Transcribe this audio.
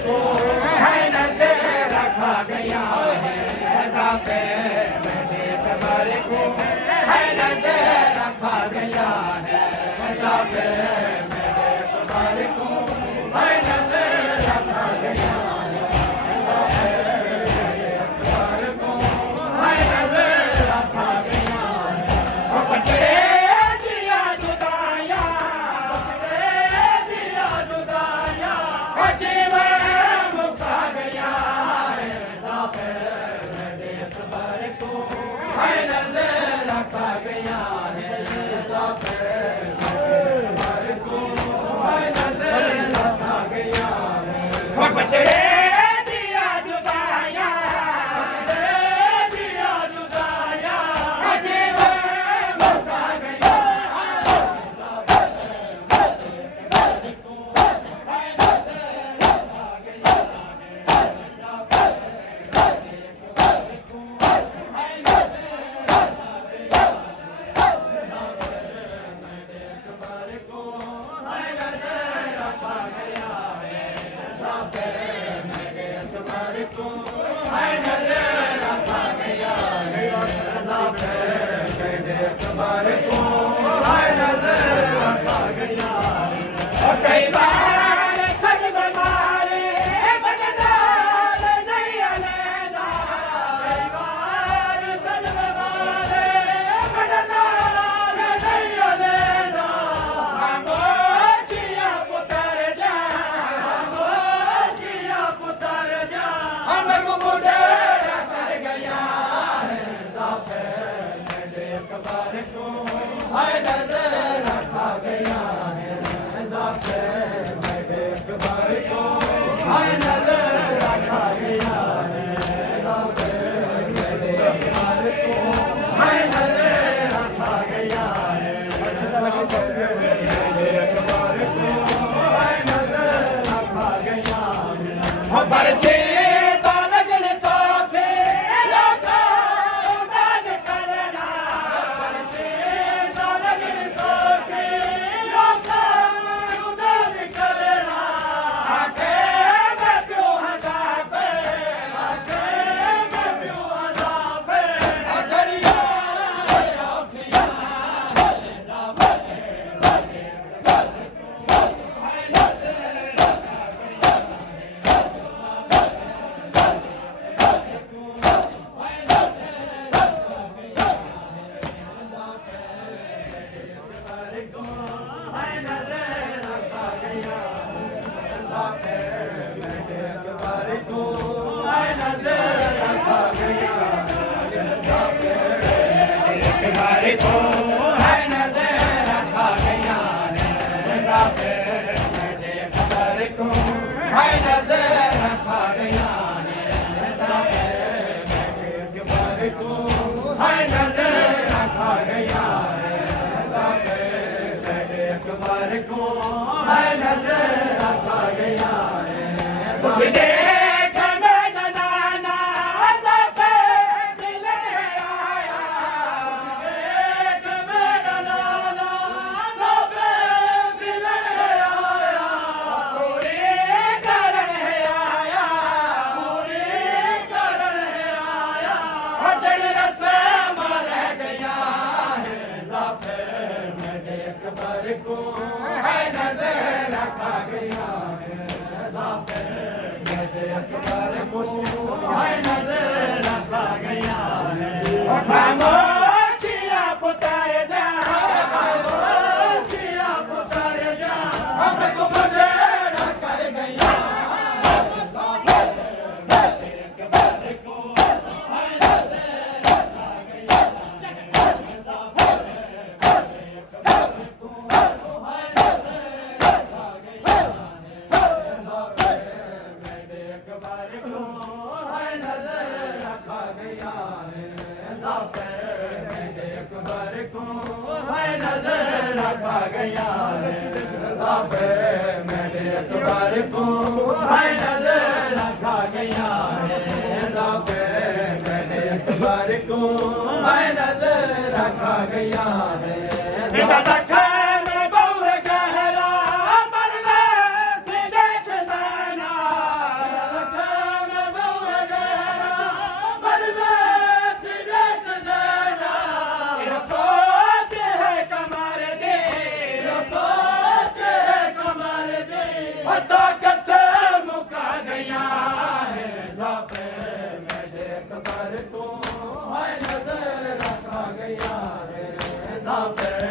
को है नजर रखा गया है जाफे मेरे कबर को है नजर रखा गया है जाफे मेरे कबर को है नजर रखा गया है जाफे मेरे कबर को है नजर रखा गया है बचड़े दिया जुदाया जीवन मुका गया है जाफे मेरे कबर को है नजर रखा गया है जाफे मेरे कबर को है नजर रखा गया है बचड़े दिया जुदाया जीवन मुका गया कई बार सजम मारे बददाल नहीं अलैदा कई बार सजम मारे बददाल नहीं अलैदा खामोशियां पुतर जा हम गुबुडेरा कर गया है जाफे मेरे कबर को है नजर रखा गया है जाफे मेरे कबर को है नजर रखा गया है जाफे मेरे कबर को है नजर रखा गया है जाफे मेरे कबर को है नजर रखा गया है परचे तो लगन सोखे लोका उदान करना परचे तो लगन सोखे लोका उदान करना आखे मैं प्यो हजाफे आखे मैं प्यो हजाफे अधरिया औखिया जाफे को है नजर रखा गया है जाफे मेरे कबर को है नजर रखा गया है जाफे मेरे कबर को है नजर रखा गया है जाफे मेरे कबर को है नजर रखा गया है देख मैं नाना जाफे मिलने आया को है नजर रखा गया है जाफे मेरे कबर को है नजर रखा गया है खामोशियां पुतर जा खामोशियां पुतर जा हम गुबुडेरा कर गया रखा गया है जाफे मेरे कबर को है नजर रखा गया है जाफे मेरे कबर को है नजर रखा गया है में बहु गहरा मरवे से देख जाना जाफर